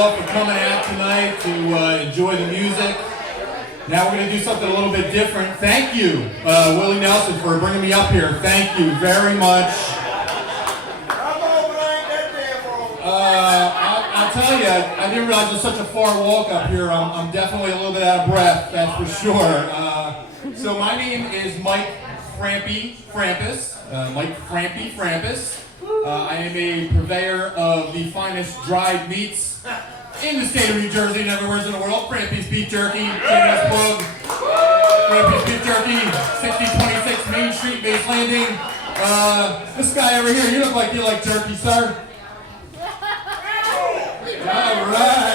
all for coming out tonight to enjoy the music. Now we're going to do something a little bit different. Thank you, Willie Nelson, for bringing me up here. Thank you very much. I'll tell you, I didn't realize it was such a far walk up here. I'm definitely a little bit out of breath, that's for sure. So my name is Mike Frampus. Mike Frampus. I am a purveyor of the finest dried meats in the state of New Jersey and everywhere in the world. Frampy's Beef Jerky, shameless plug. Frampy's Beef Jerky, 6026 Main Street, Base Landing. This guy over here, you look like you like jerky, sir. All right.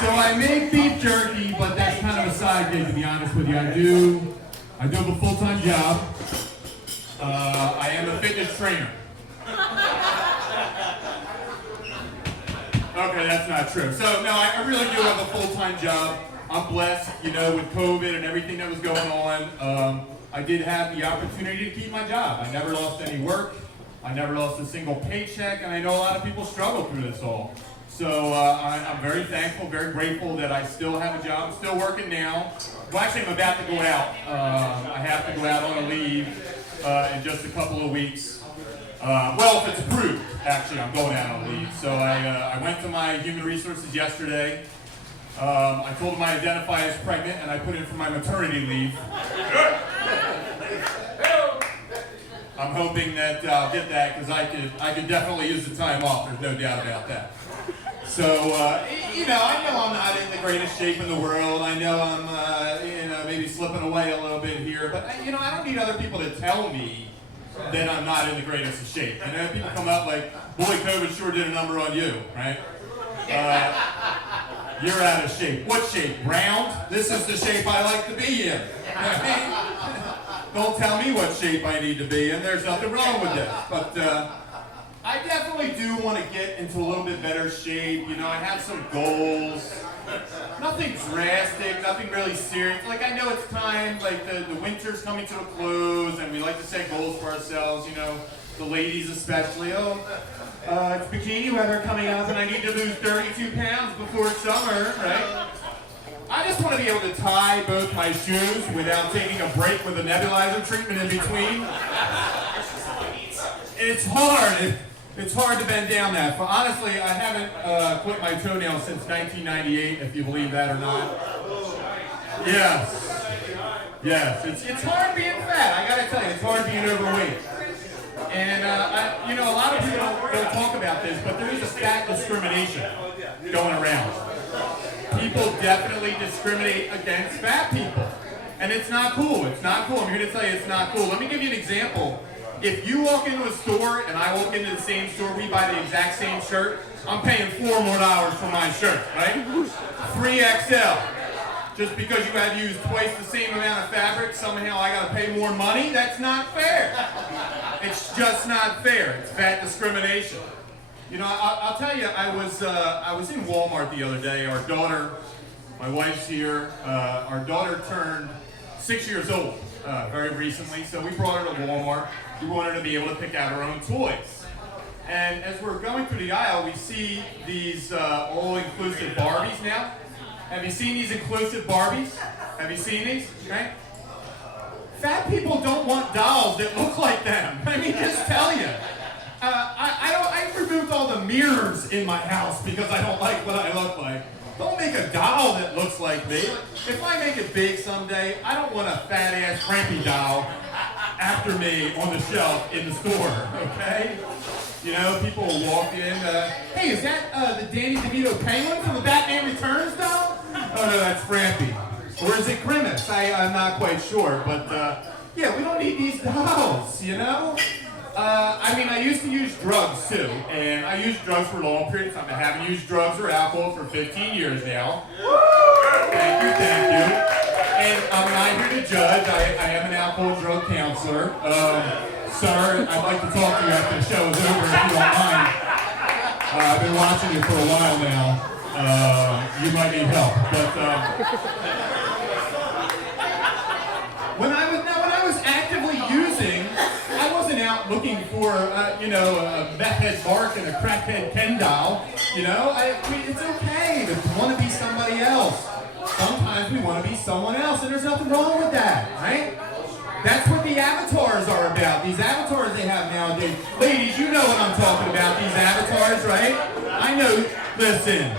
So I make beef jerky, but that's kind of a side gig, to be honest with you. I do have a full-time job. I am a fitness trainer. Okay, that's not true. So, no, I really do have a full-time job. I'm blessed, with COVID and everything that was going on. I did have the opportunity to keep my job. I never lost any work. I never lost a single paycheck, and I know a lot of people struggle through this all. So I'm very thankful, very grateful that I still have a job, still working now. Well, actually, I'm about to go out. I have to go out on a leave in just a couple of weeks. Well, if it's approved, actually, I'm going out on leave. So I went to my human resources yesterday. I told them I identify as pregnant, and I put in for my maternity leave. I'm hoping that I'll get that because I could definitely use the time off. There's no doubt about that. So, I know I'm not in the greatest shape in the world. I know I'm, maybe slipping away a little bit here. But, I don't need other people to tell me that I'm not in the greatest of shape. People come up like, boy, COVID sure did a number on you, right? You're out of shape. What shape? Round? This is the shape I like to be in. Don't tell me what shape I need to be in. There's nothing wrong with this. But I definitely do want to get into a little bit better shape. I have some goals. Nothing drastic, nothing really serious. Like, I know it's time, like the winter's coming to a close, and we like to set goals for ourselves, the ladies especially. It's bikini weather coming up, and I need to lose 32 pounds before summer, right? I just want to be able to tie both my shoes without taking a break with a nebulizer treatment in between. It's hard. It's hard to bend down that. But honestly, I haven't quit my toenails since 1998, if you believe that or not. Yes. It's hard being fat. I gotta tell you, it's hard being overweight. And a lot of people don't talk about this, but there is a fat discrimination going around. People definitely discriminate against fat people. And it's not cool. It's not cool. I'm here to tell you it's not cool. Let me give you an example. If you walk into a store and I walk into the same store, we buy the exact same shirt, I'm paying $4 more for my shirt, right? 3XL. Just because you had used twice the same amount of fabric, somehow I gotta pay more money? That's not fair. It's just not fair. It's fat discrimination. I'll tell you, I was in Walmart the other day. Our daughter, my wife's here, our daughter turned 6 years old very recently, so we brought her to Walmart. We wanted her to be able to pick out her own toys. And as we're going through the aisle, we see these all-inclusive Barbies now. Have you seen these inclusive Barbies? Have you seen these? Right? Fat people don't want dolls that look like them. Let me just tell you. I removed all the mirrors in my house because I don't like what I look like. Don't make a doll that looks like me. If I make it big someday, I don't want a fat-ass crampy doll after me on the shelf in the store, okay? People will walk in, hey, is that the Danny DeVito penguin from the Batman Returns doll? Oh, no, that's Frampy. Or is it Grimace? I'm not quite sure, but yeah, we don't need these dolls, I used to use drugs too, and I used drugs for a long period of time. I haven't used drugs or alcohol for 15 years now. Thank you. And I'm not here to judge. I am an alcohol and drug counselor. Sir, I'd like to talk to you after the show is over, if you don't mind. I've been watching you for a while now. You might need help, but when I was actively using, I wasn't out looking before, a meth head Mark and a crackhead Ken doll. It's okay to want to be somebody else. Sometimes we want to be someone else, and there's nothing wrong with that, right? That's what the avatars are about. These avatars they have nowadays. Ladies, you know what I'm talking about, these avatars, right? I know, listen,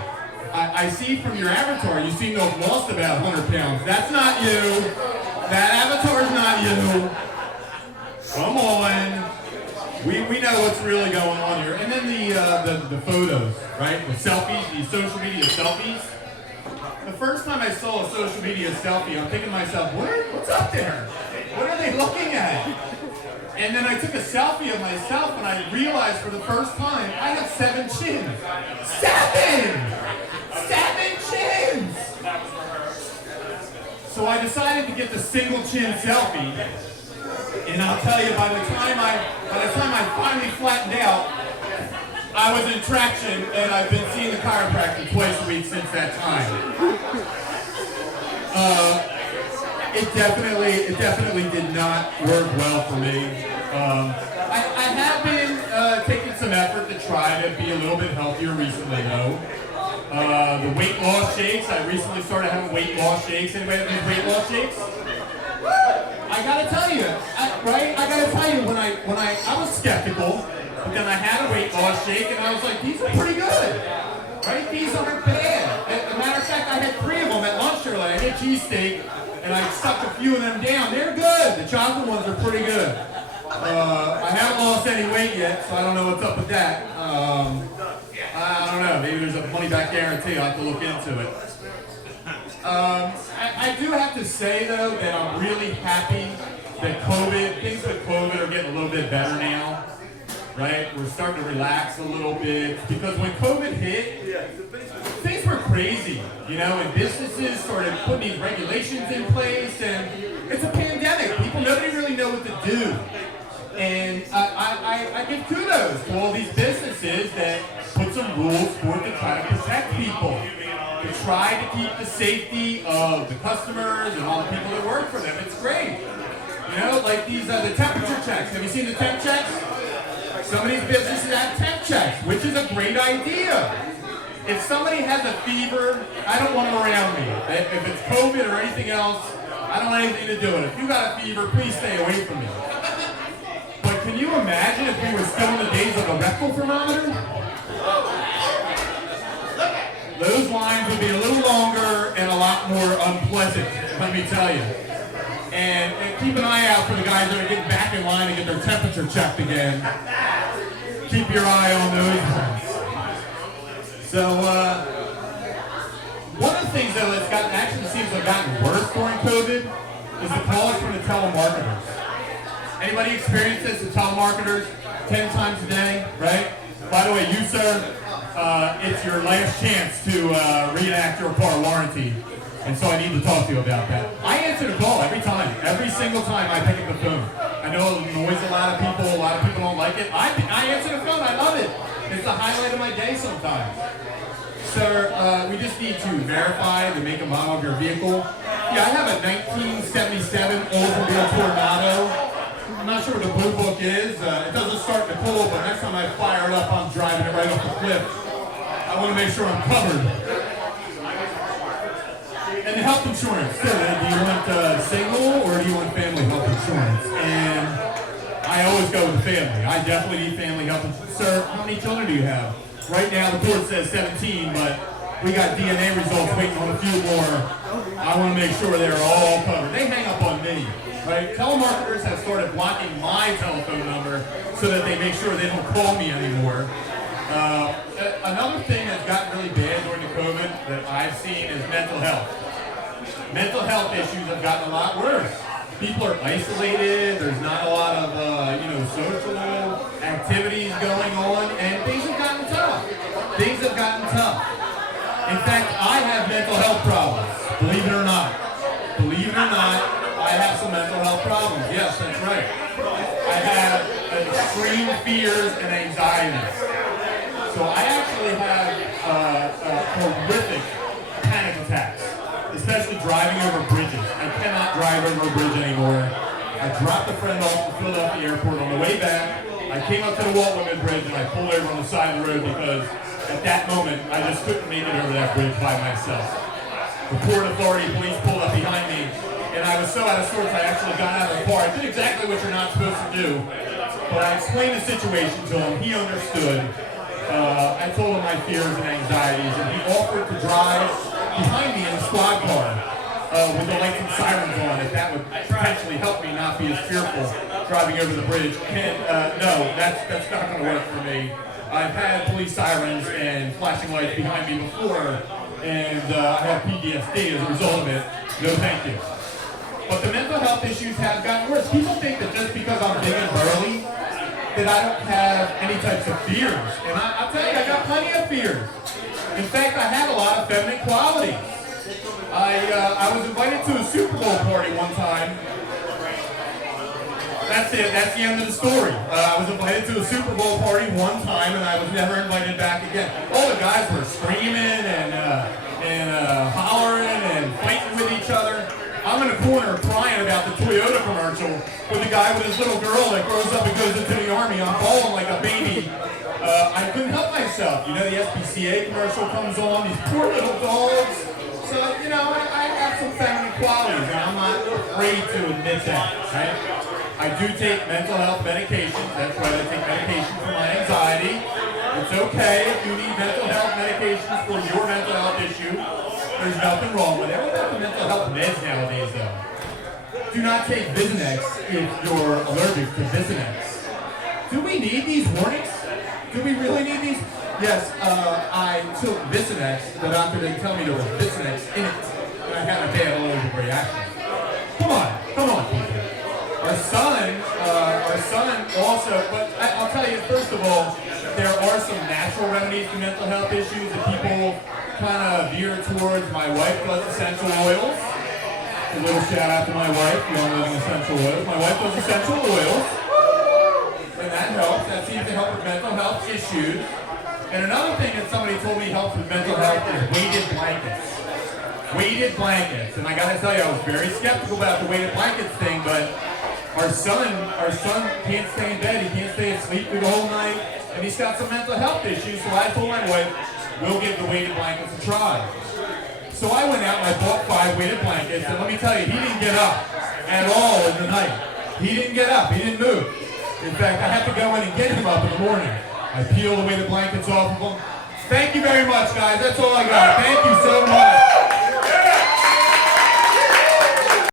I see from your avatar, you seem to have lost about 100 pounds. That's not you. That avatar's not you. Come on. We know what's really going on here. And then the photos, right? The selfies, the social media selfies. The first time I saw a social media selfie, I'm thinking to myself, what's up there? What are they looking at? And then I took a selfie of myself and I realized for the first time, I have 7 chins. 7 chins! So I decided to get the single chin selfie. And I'll tell you, by the time I finally flattened out, I was in traction, and I've been seeing the chiropractor twice a week since that time. It definitely did not work well for me. I have been taking some effort to try to be a little bit healthier recently, though. The weight loss shakes, I recently started having weight loss shakes. Anybody have any weight loss shakes? I gotta tell you, when I was skeptical, but then I had a weight loss shake and I was like, these are pretty good, right? These aren't bad. As a matter of fact, I had 3 of them at lunch earlier. I had cheesesteak and I stuck a few of them down. They're good. The chocolate ones are pretty good. I haven't lost any weight yet, so I don't know what's up with that. I don't know. Maybe there's a money back guarantee. I'll have to look into it. I do have to say, though, that I'm really happy that things with COVID are getting a little bit better now, right? We're starting to relax a little bit, because when COVID hit, things were crazy, and businesses started putting these regulations in place, and it's a pandemic. Nobody really know what to do. And I give kudos to all these businesses that put some rules forth to try to protect people, to try to keep the safety of the customers and all the people that work for them. It's great. Like these the temperature checks. Have you seen the temp checks? Some of these businesses have temp checks, which is a great idea. If somebody has a fever, I don't want them around me. If it's COVID or anything else, I don't want anything to do with it. If you got a fever, please stay away from me. But can you imagine if we were still in the days of a rectal thermometer? Those lines would be a little longer and a lot more unpleasant, let me tell you. And keep an eye out for the guys that are getting back in line to get their temperature checked again. Keep your eye on those ones. So, one of the things though that's actually seems to have gotten worse during COVID is the calls from the telemarketers. Anybody experience this, the telemarketers, 10 times a day, right? By the way, you sir, it's your last chance to reenact your car warranty. And so I need to talk to you about that. I answer the call every time. Every single time I pick up the phone. I know it annoys a lot of people. A lot of people don't like it. I answer the phone. I love it. It's the highlight of my day sometimes. Sir, we just need to verify the make and model of your vehicle. Yeah, I have a 1977 Oldsmobile Tornado. I'm not sure what the blue book is. It doesn't start to pull, but next time I fire it up, I'm driving it right off the cliff. I want to make sure I'm covered. And health insurance, do you want single or do you want family health insurance? And I always go with the family. I definitely need family health insurance. Sir, how many children do you have? Right now the court says 17, but we got DNA results waiting on a few more. I want to make sure they're all covered. They hang up on me, right? Telemarketers have started blocking my telephone number so that they make sure they don't call me anymore. Another thing that's gotten really bad during the COVID that I've seen is mental health. Mental health issues have gotten a lot worse. People are isolated. There's not a lot of social activities going on, and things have gotten tough. Things have gotten tough. In fact, I have mental health problems. Believe it or not. Believe it or not, I have some mental health problems. Yes, that's right. I have extreme fears and anxieties. So I actually have horrific panic attacks, especially driving over bridges. I cannot drive over a bridge anymore. I dropped a friend off at the Philadelphia airport on the way back. I came up to the Walt Whitman Bridge and I pulled over on the side of the road because at that moment I just couldn't make it over that bridge by myself. The Port Authority police pulled up behind me and I was so out of sorts I actually got out of the car. I did exactly what you're not supposed to do, but I explained the situation to him. He understood. I told him my fears and anxieties and he offered to drive behind me in a squad car with the lights and sirens on, if that would potentially help me not be as fearful driving over the bridge. And no, that's not going to work for me. I've had police sirens and flashing lights behind me before, and I have PTSD as a result of it. No thank you. But the mental health issues have gotten worse. People think that just because I'm big and burly, that I don't have any types of fears. And I'll tell you, I got plenty of fears. In fact, I have a lot of feminine qualities. I was invited to a Super Bowl party one time. That's it. That's the end of the story. I was invited to a Super Bowl party one time, and I was never invited back again. All the guys were screaming and hollering and fighting with each other. I'm in a corner crying about the Toyota commercial with the guy with his little girl that grows up and goes into the Army. I'm bawling like a baby. I couldn't help myself. You know, the SPCA commercial comes on, these poor little dogs. So, you know, I have some feminine qualities, and I'm not afraid to admit that, right? I do take mental health medications. That's right, I take medication for my anxiety. It's okay if you need mental health medications for your mental health issue. There's nothing wrong with it. What about the mental health meds nowadays, though? Do not take Visinex if you're allergic to Visinex. Do we need these warnings? Do we really need these? Yes, I took Visinex. The doctor didn't tell me there was Visinex in it, and I had a bad allergic reaction. Come on, people. Our son also, but I'll tell you, first of all, there are some natural remedies to mental health issues that people kind of veer towards. My wife does essential oils. A little shout out to my wife, Young Living Essential Oils. My wife does essential oils, and that helps. That seems to help with mental health issues. And another thing that somebody told me helps with mental health is weighted blankets. Weighted blankets. And I gotta tell you, I was very skeptical about the weighted blankets thing, but our son can't stay in bed. He can't stay asleep through the whole night, and he's got some mental health issues. So I told my wife, we'll give the weighted blankets a try. So I went out and I bought 5 weighted blankets, and let me tell you, he didn't get up at all in the night. He didn't get up. He didn't move. In fact, I had to go in and get him up in the morning. I peeled the weighted blankets off of him. Thank you very much, guys. That's all I got. Thank you so much.